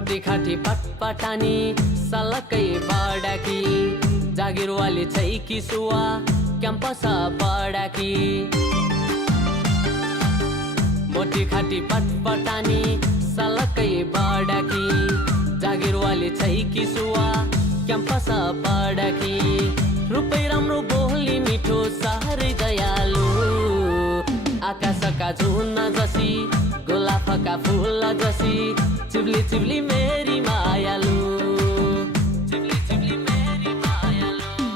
मोटी खाटी पटपटानी सलकै बडाकी जागिरवाली छैकी सुवा क्याम्पस बडाकी मोटी खाटी पटपटानी सलकै बडाकी जागिरवाली छैकी सुवा क्याम्पस बडाकी रुपै राम्रो बोली मिठो साह्रै दयालु आकाशका झुन्न जसी गोलाफका फुल जसी चिब्ली चिब्ली मेरी मायालु चिब्ली चिब्ली मेरी मायालु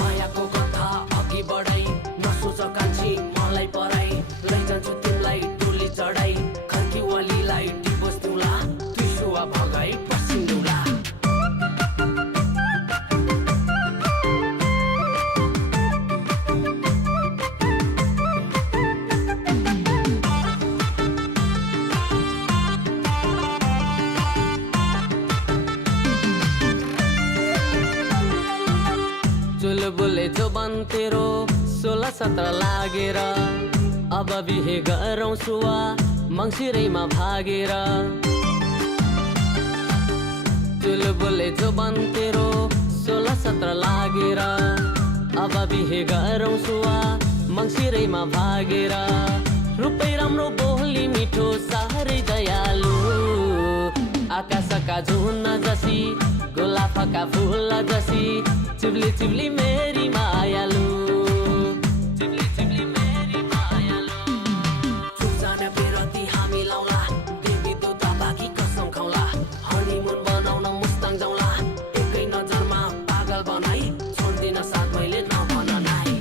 मायाको कथा अघि बढाइ नसोच कान्छी मलाई पराई लैजान्छु तिमीलाई टोली चढाई खर्कीवालीलाई डिभोर्स दिउँला तुइसुवा भगाई पसिन्डुला चुलबुले जोबन तेरो 16-17 लागेर अब बिहे गरौँ सुवा मङ्सिरैमा भागेर चुलबुले जोबन तेरो 16-17 लागेर अब बिहे गरौँ सुवा मङ्सिरैमा भागेर रुपै राम्रो बोली मिठो साह्रै दयालु आकाशका झुन्न जसी गोलाफका फुल जसी चिब्ली चिब्ली मेरी मायालु चिब्ली चिब्ली मेरी मायालु सुजाना बेरती हामी लाउला देवी दुता बाकी कसम खाउला हनीमुन बनाउन मुस्ताङ जाउला एकै नजरमा पागल बनाई छोड्दिन साथ मैले नभन नाइ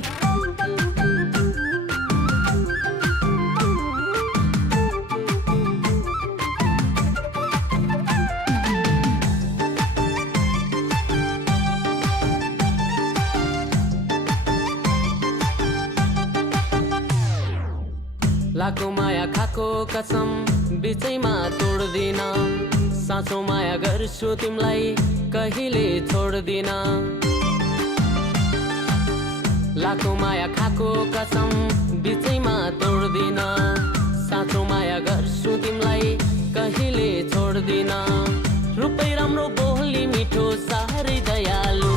लाखौं माया खाको कसम बिचैमा तोड्दिन साँचो माया गर्छु तिमीलाई कहिले छोड्दिन लाखौं माया खाको कसम बिचैमा तोड्दिन साँचो माया गर्छु तिमीलाई कहिले छोड्दिन रुपै राम्रो बोली मिठो साह्रै दयालु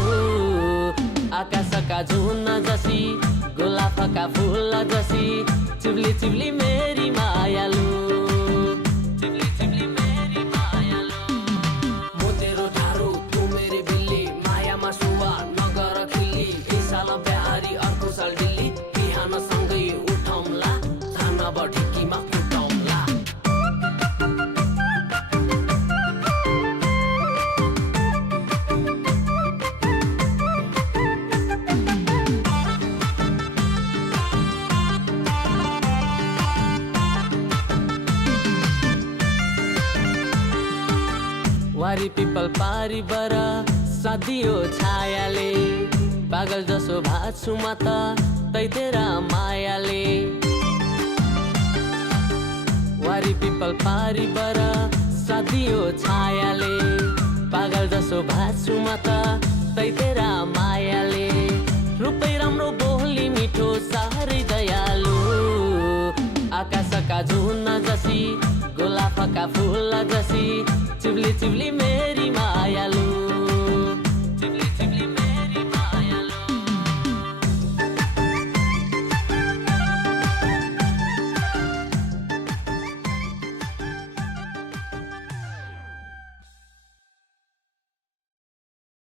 आकाशका झुन्न जसी गोलाफका फुल जसी चिब्ली चिब्ली मेरी मायालु चिब्ली चिब्ली मेरी मायालु म तेरो ठारो तू मेरी बिल्ली मायामा सुवा नगर खिल्ली एक साल बिहारी अर्को साल दिल्ली बिहान सँगै उठौँला खाना बढिकीमा कुटौँला वारी पिपल पारी बर सदियो छायाले पागल जसो भाछु म त तै तेरा मायाले वारी पिपल पारी बर सदियो छायाले पागल जसो भाछु म त तै तेरा मायाले रुपै राम्रो बोली मिठो साह्रै दयालु आकाशका झुन्न जसी गोलाफका फुल जसी चिब्ली चिब्ली